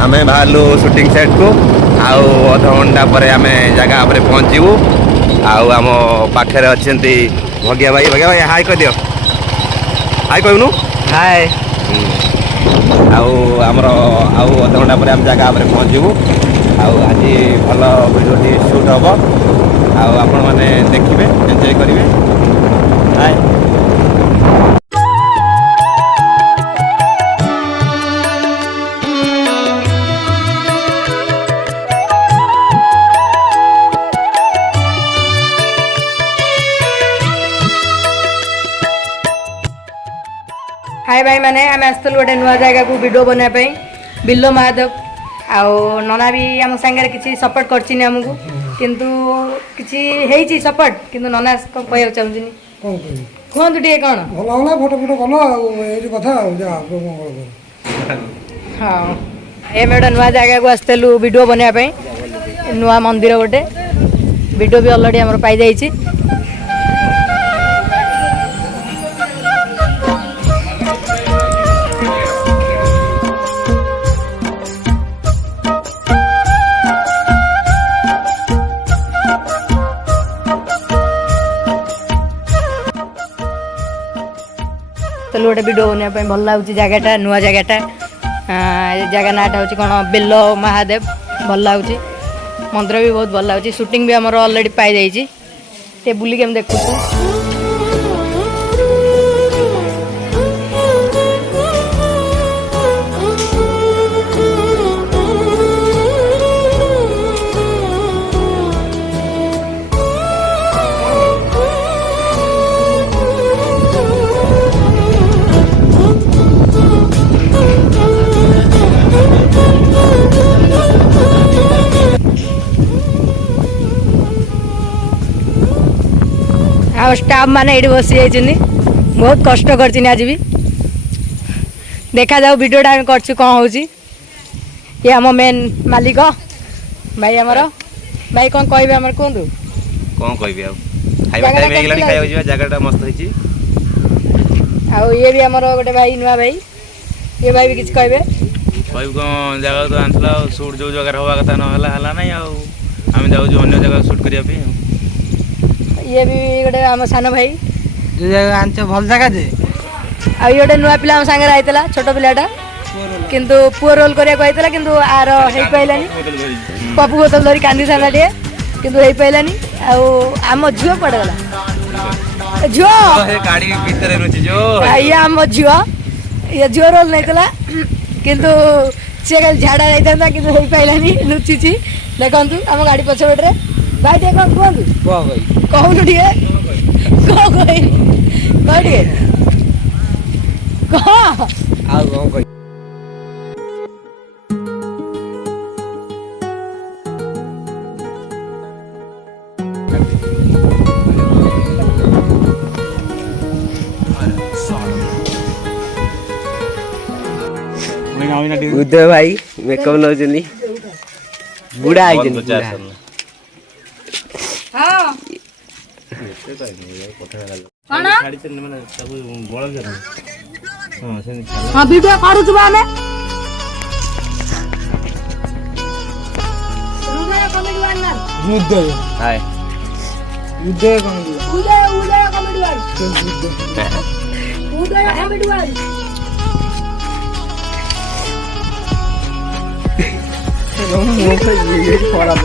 आम बाहर suiting set को आउ अध घंटा पर आम जगह पर पहुँचू आम पाखे अच्छा भगिया भाई हाई कह दियो हाई कहूनु हाय आमर आउ अध घंटा पर आम जगह पर पहुँचू आज भल भिडियो शूट हम आपण मैंने देखिए एंजॉय करेंगे हाय हाय भाई मैंने आम आसलु गोटे नुआ जगह को वीडियो बनाई बिल्लो महादेव आउ नना भी आम सांगे किसी सपोर्ट करछिनी हमको किंतु किसी सपोर्ट किंतु नना कौन कह चाहूँ कहतु टे कौन भल फोटो फोटो कल कथा हाँ ये गोटे नुआ जगह को आसलु वीडियो बनाई नुआ मंदिर गोटे वीडियो भी अलरेडी आम पाई जाइए तो गोटे वीडियो बनाई भल लगुच जगहटा नुआ जगहटा जगह नाटा हूँ कौन बेल महादेव भल लगुच मंदिर भी बहुत भल लगुच शूटिंग भी आमर अलरेडी पाई जाइए बुलिक हम देखु आ स्टाफ माने ये बसी जाइए बहुत कष्ट कर आज भी देखा जाऊ वीडियोटा कर कौन हो ये आम मेन मालिक भाई आमर भाई कौन कहे आम कहतु कौन कह जगह मस्त होती ये भी आमर गोटे भाई नुआ भाई ये भाई भी किसी कहे कौन जगह तो आनला सुट जो जगह हवा कथा ना ना आम जाऊँ अन्य जगह सुट करने ये भी गोटे आम सान भाई जो जगह आंच भल जगह जे आ ये गोटे नुआ पिला सांगे आईला छोट पिलाटा किंतु पुअ रोल करने किंतु आर हो पाइलानी पपु बोतल धरी कांदी था टे किंतु हो पाइलानी आम झील पड़ गला ये आम झील ये झील रोल नहीं किंतु सी झाड़ा जाता कि हो पाइलानी लुचि देखु आम गाड़ी पछपटे भाई टे कौन कहतु कहूँ टे कह टे कह उदय भाई मेकअप नौ बुढ़ा हाँ हाँ वीडियो करूँ आम उदय हाय उदय कौन उदय उदय कॉमेडी उदय कॉमेडी खराब